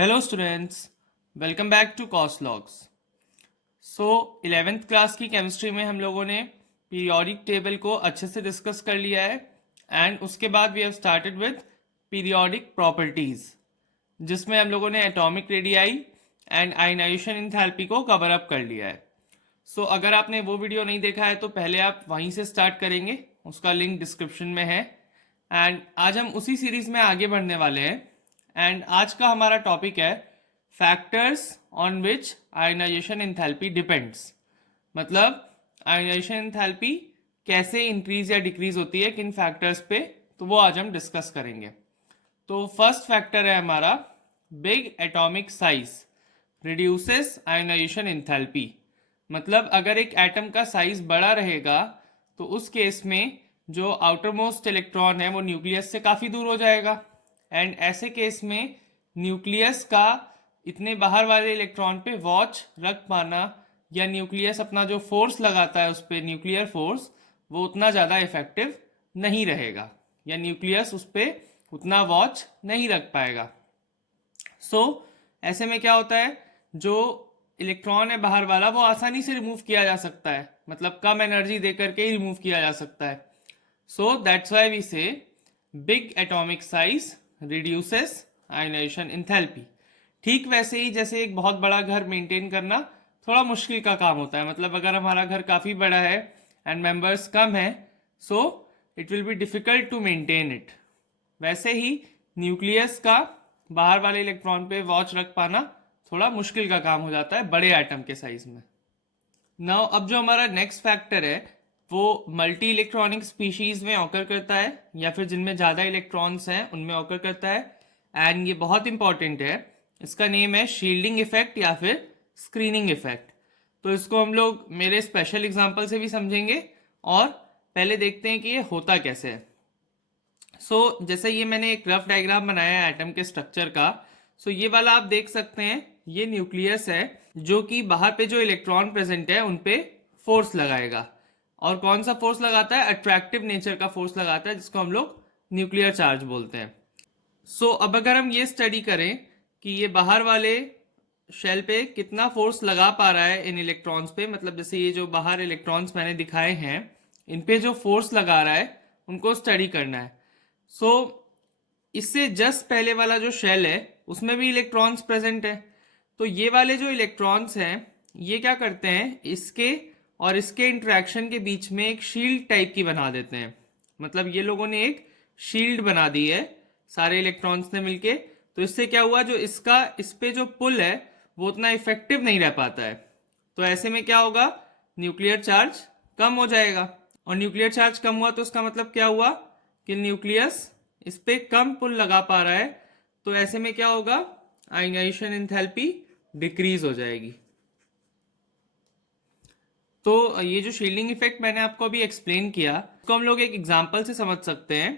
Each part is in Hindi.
Hello students, welcome back to cost logs. So 11th class की केमिस्ट्री में हम लोगों ने पीरियोडिक टेबल को अच्छे से डिस्कस कर लिया है एंड उसके बाद we have started with periodic properties, जिसमें हम लोगों ने atomic radii and ionization enthalpy को कवर अप कर लिया है। सो अगर आपने वो वीडियो नहीं देखा है तो पहले आप वहीं से स्टार्ट करेंगे, उसका लिंक डिस्क्रिप्शन में है। एंड आज हम उसी सीरीज में आगे बढ़ने वाले हैं एंड आज का हमारा टॉपिक है factors on which ionization enthalpy depends. मतलब आयनाइजेशन एंथैल्पी कैसे इंक्रीज या डिक्रीज होती है, किन फैक्टर्स पे, तो वो आज हम डिस्कस करेंगे। तो फर्स्ट फैक्टर है हमारा big atomic size reduces ionization enthalpy. मतलब अगर एक एटम का साइज बड़ा रहेगा तो उस केस में जो आउटर मोस्ट इलेक्ट्रॉन है वो न्यूक्लियस से काफ़ी दूर हो जाएगा एंड ऐसे केस में न्यूक्लियस का इतने बाहर वाले इलेक्ट्रॉन पे वॉच रख पाना या न्यूक्लियस अपना जो फोर्स लगाता है उस पर न्यूक्लियर फोर्स, वो उतना ज़्यादा इफेक्टिव नहीं रहेगा या न्यूक्लियस उस पर उतना वॉच नहीं रख पाएगा। सो ऐसे में क्या होता है, जो इलेक्ट्रॉन है बाहर वाला वो आसानी से रिमूव किया जा सकता है, मतलब कम एनर्जी दे करके ही रिमूव किया जा सकता है। So that's why we say big atomic size reduces ionization enthalpy. ठीक वैसे ही जैसे एक बहुत बड़ा घर मेंटेन करना थोड़ा मुश्किल का काम होता है, मतलब अगर हमारा घर काफ़ी बड़ा है एंड मेंबर्स कम है, so it will be difficult to maintain it. वैसे ही न्यूक्लियस का बाहर वाले इलेक्ट्रॉन पे वॉच रख पाना थोड़ा मुश्किल का काम हो जाता है बड़े एटम के साइज में। नाउ अब जो हमारा नेक्स्ट फैक्टर है वो मल्टी इलेक्ट्रॉनिक स्पीशीज में ऑकर करता है या फिर जिनमें ज़्यादा इलेक्ट्रॉन्स हैं उनमें ऑकर करता है एंड ये बहुत इंपॉर्टेंट है। इसका नेम है शील्डिंग इफेक्ट या फिर स्क्रीनिंग इफेक्ट। तो इसको हम लोग मेरे स्पेशल एग्जांपल से भी समझेंगे और पहले देखते हैं कि ये होता कैसे है। जैसे ये मैंने एक रफ डायग्राम बनाया है एटम के स्ट्रक्चर का। ये वाला आप देख सकते हैं, ये न्यूक्लियस है जो कि बाहर पे जो इलेक्ट्रॉन प्रेजेंट है उन पे फोर्स लगाएगा। और कौन सा फोर्स लगाता है? अट्रैक्टिव नेचर का फोर्स लगाता है, जिसको हम लोग न्यूक्लियर चार्ज बोलते हैं। अब अगर हम ये स्टडी करें कि ये बाहर वाले शेल पे कितना फोर्स लगा पा रहा है इन इलेक्ट्रॉन्स पे, मतलब जैसे ये जो बाहर इलेक्ट्रॉन्स मैंने दिखाए हैं इन पे जो फोर्स लगा रहा है उनको स्टडी करना है। सो इससे जस्ट पहले वाला जो शेल है उसमें भी इलेक्ट्रॉन्स प्रेजेंट है। तो ये वाले जो इलेक्ट्रॉन्स हैं ये क्या करते हैं, इसके और इसके इंटरेक्शन के बीच में एक शील्ड टाइप की बना देते हैं। मतलब ये लोगों ने एक शील्ड बना दी है सारे इलेक्ट्रॉन्स ने मिलके। तो इससे क्या हुआ, जो इसका इस पे जो पुल है वो उतना इफेक्टिव नहीं रह पाता है। तो ऐसे में क्या होगा, न्यूक्लियर चार्ज कम हो जाएगा। और न्यूक्लियर चार्ज कम हुआ तो इसका मतलब क्या हुआ कि न्यूक्लियस इस पे कम पुल लगा पा रहा है। तो ऐसे में क्या होगा, आयनाइजेशन एंथैल्पी डिक्रीज हो जाएगी। तो ये जो शील्डिंग इफेक्ट मैंने आपको अभी एक्सप्लेन किया उसको हम लोग एक एग्जांपल से समझ सकते हैं।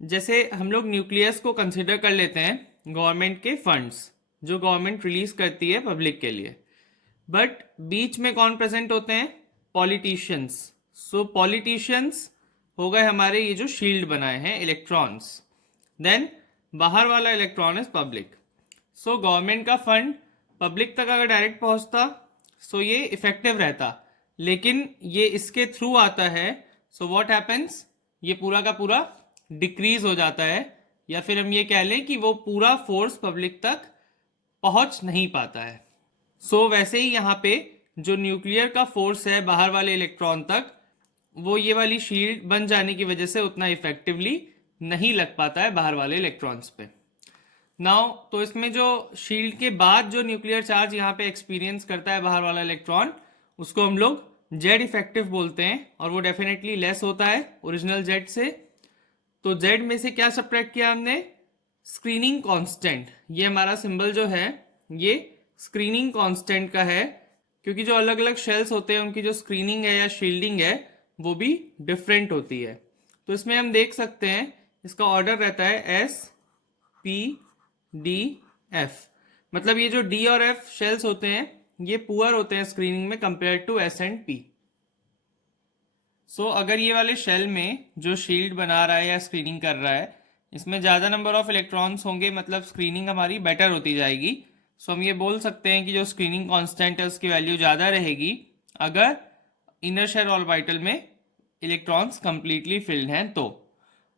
जैसे हम लोग न्यूक्लियस को कंसिडर कर लेते हैं गवर्नमेंट के फंड्स जो गवर्नमेंट रिलीज करती है पब्लिक के लिए। बट बीच में कौन प्रेजेंट होते हैं? पॉलिटिशियंस। पॉलिटिशियंस हो गए हमारे ये जो शील्ड बनाए हैं इलेक्ट्रॉन्स। देन बाहर वाला इलेक्ट्रॉन इज पब्लिक। गवर्नमेंट का फंड पब्लिक तक अगर डायरेक्ट पहुंचता ये इफेक्टिव रहता, लेकिन ये इसके थ्रू आता है। व्हाट हैपेंस, ये पूरा का पूरा डिक्रीज हो जाता है, या फिर हम ये कह लें कि वो पूरा फोर्स पब्लिक तक पहुंच नहीं पाता है। वैसे ही यहाँ पे जो न्यूक्लियर का फोर्स है बाहर वाले इलेक्ट्रॉन तक, वो ये वाली शील्ड बन जाने की वजह से उतना इफेक्टिवली नहीं लग पाता है बाहर वाले इलेक्ट्रॉन्स पे। नाउ तो इसमें जो शील्ड के बाद जो न्यूक्लियर चार्ज यहाँ पे एक्सपीरियंस करता है बाहर वाला इलेक्ट्रॉन, उसको हम लोग जेड इफेक्टिव बोलते हैं और वो डेफिनेटली लेस होता है ओरिजिनल जेड से। तो जेड में से क्या सब्ट्रैक्ट किया हमने? Screening constant. ये हमारा सिंबल जो है ये स्क्रीनिंग कांस्टेंट का है, क्योंकि जो अलग अलग शेल्स होते हैं उनकी जो स्क्रीनिंग है या शील्डिंग है वो भी डिफरेंट होती है। तो इसमें हम देख सकते हैं इसका ऑर्डर रहता है एस पी डी एफ। मतलब ये जो डी और एफ शेल्स होते हैं ये पुअर होते हैं स्क्रीनिंग में compare to s and p. अगर ये वाले शेल में जो शील्ड बना रहा है या स्क्रीनिंग कर रहा है इसमें ज़्यादा नंबर ऑफ इलेक्ट्रॉन्स होंगे मतलब स्क्रीनिंग हमारी बेटर होती जाएगी। सो हम ये बोल सकते हैं कि जो स्क्रीनिंग कांस्टेंट है उसकी वैल्यू ज़्यादा रहेगी अगर इनर शेल ऑर्बिटल में इलेक्ट्रॉन्स कंप्लीटली फिल्ड हैं तो।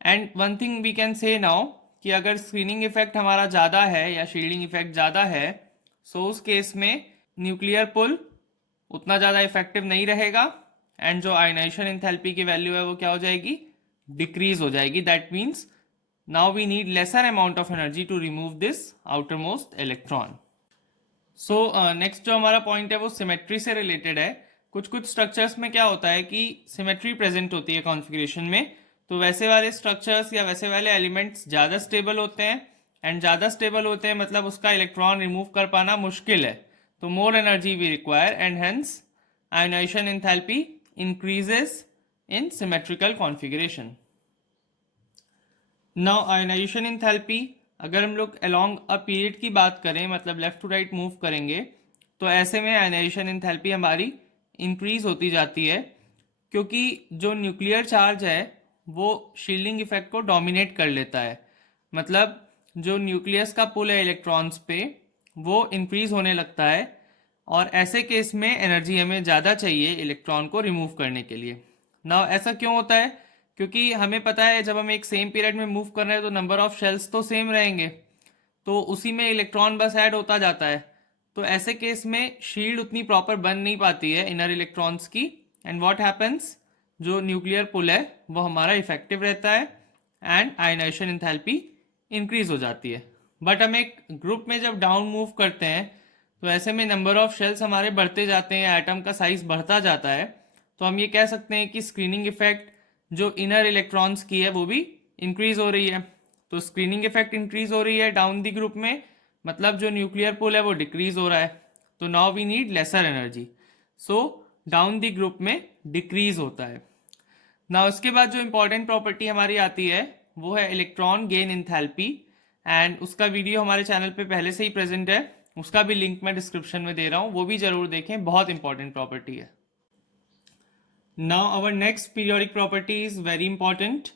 And one thing we can say now कि अगर स्क्रीनिंग इफेक्ट हमारा ज़्यादा है या शील्डिंग इफेक्ट ज़्यादा है, सो उस केस में न्यूक्लियर पुल उतना ज़्यादा इफेक्टिव नहीं रहेगा एंड जो आयनाइजेशन एंथैल्पी की वैल्यू है वो क्या हो जाएगी, डिक्रीज हो जाएगी। That means now we need lesser amount of energy to remove this outermost electron. So next जो हमारा पॉइंट है वो सिमेट्री से रिलेटेड है। कुछ कुछ स्ट्रक्चर्स में क्या होता है कि सिमेट्री प्रेजेंट होती है कॉन्फ़िगरेशन में, तो वैसे वाले स्ट्रक्चर्स या वैसे वाले एलिमेंट्स ज़्यादा स्टेबल होते हैं एंड ज़्यादा स्टेबल होते हैं मतलब उसका इलेक्ट्रॉन रिमूव कर पाना मुश्किल है, तो more energy we require and hence ionization enthalpy increases in symmetrical configuration. Now ionization enthalpy अगर हम लोग अलोंग अ पीरियड की बात करें मतलब लेफ्ट टू राइट मूव करेंगे, तो ऐसे में आयोनाइजेशन एंथैल्पी हमारी इंक्रीज होती जाती है क्योंकि जो न्यूक्लियर चार्ज है वो शील्डिंग इफेक्ट को डोमिनेट कर लेता है। मतलब जो न्यूक्लियस का पुल है इलेक्ट्रॉन्स पे वो इंक्रीज होने लगता है और ऐसे केस में एनर्जी हमें ज़्यादा चाहिए इलेक्ट्रॉन को रिमूव करने के लिए। नाउ ऐसा क्यों होता है, क्योंकि हमें पता है जब हम एक सेम पीरियड में मूव कर रहे हैं तो नंबर ऑफ शेल्स तो सेम रहेंगे, तो उसी में इलेक्ट्रॉन बस ऐड होता जाता है। तो ऐसे केस में शील्ड उतनी प्रॉपर बन नहीं पाती है इनर इलेक्ट्रॉन्स की एंड व्हाट हैपन्स, जो न्यूक्लियर पुल है वो हमारा इफेक्टिव रहता है एंड आयनाइजेशन एंथैल्पी इंक्रीज हो जाती है। बट हम एक ग्रुप में जब डाउन मूव करते हैं तो ऐसे में नंबर ऑफ शेल्स हमारे बढ़ते जाते हैं, एटम का साइज बढ़ता जाता है, तो हम ये कह सकते हैं कि स्क्रीनिंग इफेक्ट जो इनर इलेक्ट्रॉन्स की है वो भी इंक्रीज हो रही है। तो स्क्रीनिंग इफेक्ट इंक्रीज हो रही है डाउन दी ग्रुप में, मतलब जो न्यूक्लियर पुल है वो डिक्रीज हो रहा है, तो now we need lesser energy, so down the group में डिक्रीज होता है। ना उसके बाद जो इंपॉर्टेंट प्रॉपर्टी हमारी आती है वो है इलेक्ट्रॉन गेन एंथैल्पी एंड उसका वीडियो हमारे चैनल पे पहले से ही प्रेजेंट है, उसका भी लिंक मैं डिस्क्रिप्शन में दे रहा हूँ, वो भी जरूर देखें, बहुत इंपॉर्टेंट प्रॉपर्टी है। Now our next periodic property is very important,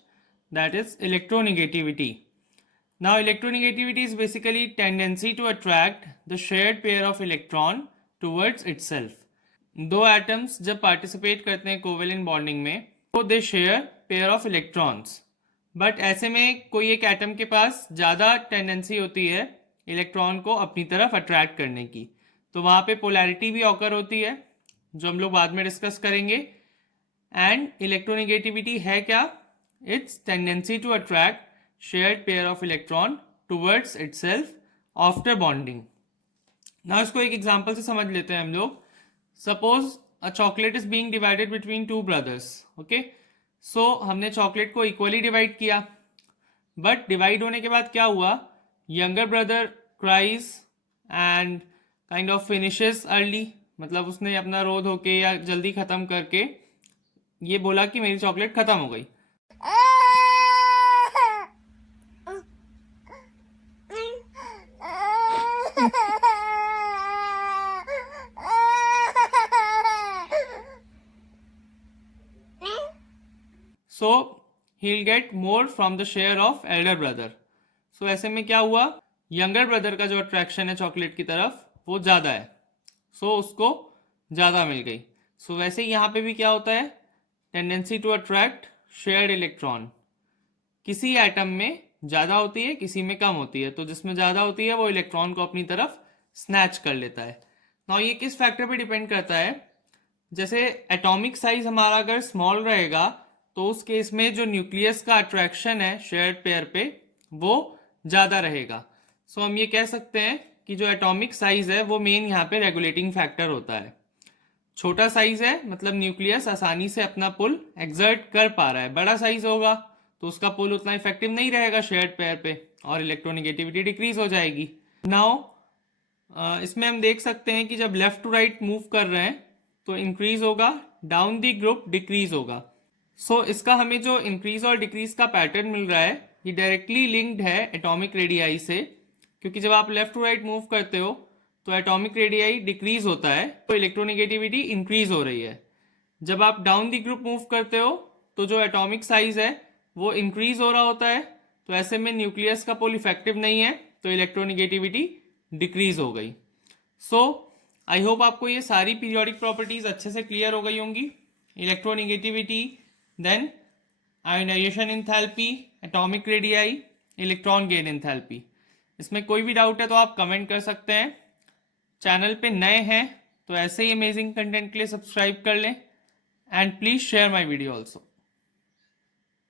that is electronegativity. Now electronegativity is basically tendency to attract the shared pair of electron towards itself. दो एटम्स जब पार्टिसिपेट करते हैं कोवेलेंट बॉन्डिंग में तो they share pair of electrons, but ऐसे में कोई एक एटम के पास ज़्यादा टेंडेंसी होती है इलेक्ट्रॉन को अपनी तरफ अट्रैक्ट करने की, तो वहाँ पे पोलैरिटी भी ऑकर होती है जो हम लोग बाद में डिस्कस करेंगे। एंड इलेक्ट्रोनेगेटिविटी है क्या, its tendency to attract shared pair of electron towards itself after bonding. ना इसको एक एग्जांपल से समझ लेते हैं हम लोग। Suppose a chocolate is being divided between two brothers, okay, so हमने चॉकलेट को इक्वली डिवाइड किया, बट डिवाइड होने के बाद क्या हुआ, younger brother cries and kind of finishes early, मतलब उसने अपना रो धो के या जल्दी ख़त्म करके ये बोला कि मेरी चॉकलेट ख़त्म हो गई। सो he'll get more from the share of elder brother। सो ऐसे में क्या हुआ, यंगर ब्रदर का जो अट्रैक्शन है चॉकलेट की तरफ वो ज़्यादा है, सो उसको ज़्यादा मिल गई। सो वैसे ही यहाँ पे भी क्या होता है, tendency to attract shared electron किसी एटम में ज़्यादा होती है किसी में कम होती है, तो जिसमें ज़्यादा होती है वो इलेक्ट्रॉन को अपनी तरफ स्नैच कर लेता है। नाउ ये किस फैक्टर पे डिपेंड करता है, जैसे एटॉमिक साइज हमारा अगर स्मॉल रहेगा तो उस केस में जो न्यूक्लियस का अट्रैक्शन है शेयर्ड पेयर पे वो ज़्यादा रहेगा। सो हम ये कह सकते हैं कि जो एटॉमिक साइज है वो मेन यहाँ पे रेगुलेटिंग फैक्टर होता है। छोटा साइज है मतलब न्यूक्लियस आसानी से अपना पुल एक्सर्ट कर पा रहा है, बड़ा साइज होगा तो उसका पुल उतना इफेक्टिव नहीं रहेगा शेयर्ड पेयर पे और इलेक्ट्रोनेगेटिविटी डिक्रीज हो जाएगी। नाउ इसमें हम देख सकते हैं कि जब लेफ्ट टू राइट मूव कर रहे हैं तो इंक्रीज होगा, डाउन दी ग्रुप डिक्रीज होगा। सो इसका हमें जो इंक्रीज और डिक्रीज का पैटर्न मिल रहा है ये डायरेक्टली लिंक्ड है एटॉमिक रेडियाई से, क्योंकि जब आप लेफ्ट टू राइट मूव करते हो तो एटॉमिक रेडियाई डिक्रीज होता है तो इलेक्ट्रोनेगेटिविटी इंक्रीज हो रही है। जब आप डाउन दी ग्रुप मूव करते हो तो जो एटॉमिक साइज है वो इंक्रीज हो रहा होता है तो ऐसे में न्यूक्लियस का पोल इफेक्टिव नहीं है, तो इलेक्ट्रोनिगेटिविटी डिक्रीज हो गई। सो आई होप आपको ये सारी पीरियोडिक प्रॉपर्टीज अच्छे से क्लियर हो गई होंगी। Electronegativity, then ionization enthalpy, atomic radii, electron gain enthalpy. इसमें कोई भी डाउट है तो आप कमेंट कर सकते हैं। चैनल पे नए हैं तो ऐसे ही अमेजिंग कंटेंट के लिए सब्सक्राइब कर लें, and please share my video also.